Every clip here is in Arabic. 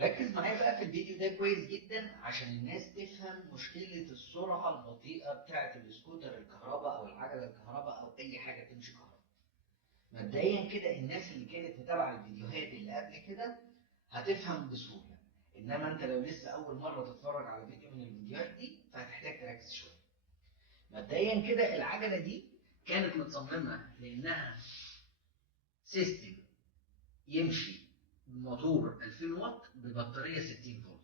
ركز معايا بقى في الفيديو ده كويس جدا عشان الناس تفهم مشكلة السرعة البطيئة بتاعة السكوتر الكهرباء أو العجلة الكهرباء أو أي حاجة تمشي كهرباء. مبدئيا كده الناس اللي كانت متابعة الفيديوهات اللي قبل كده هتفهم بسهولة، إنما أنت لو لسه أول مرة تتفرج على فيديو من الفيديوهات دي فهتحتاج تركز شوية. مبدئيا كده العجلة دي كانت متصممة لأنها سيستم يمشي بموتور 2000 واط ببطارية 60 فولت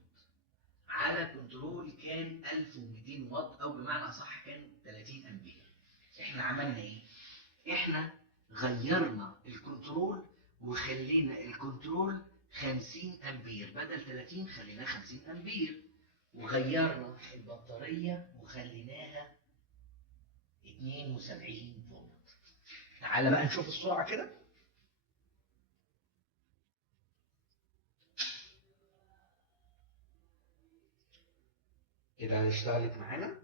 على كنترول كان 1200 واط، او بمعنى اصح كان 30 امبير. احنا عملنا ايه؟ احنا غيرنا الكنترول وخلينا الكنترول 50 امبير بدل 30، خليناه 50 امبير، وغيرنا البطارية وخليناها 72 فولت. تعال بقى نشوف السرعة كده. كده اشتغلت معانا.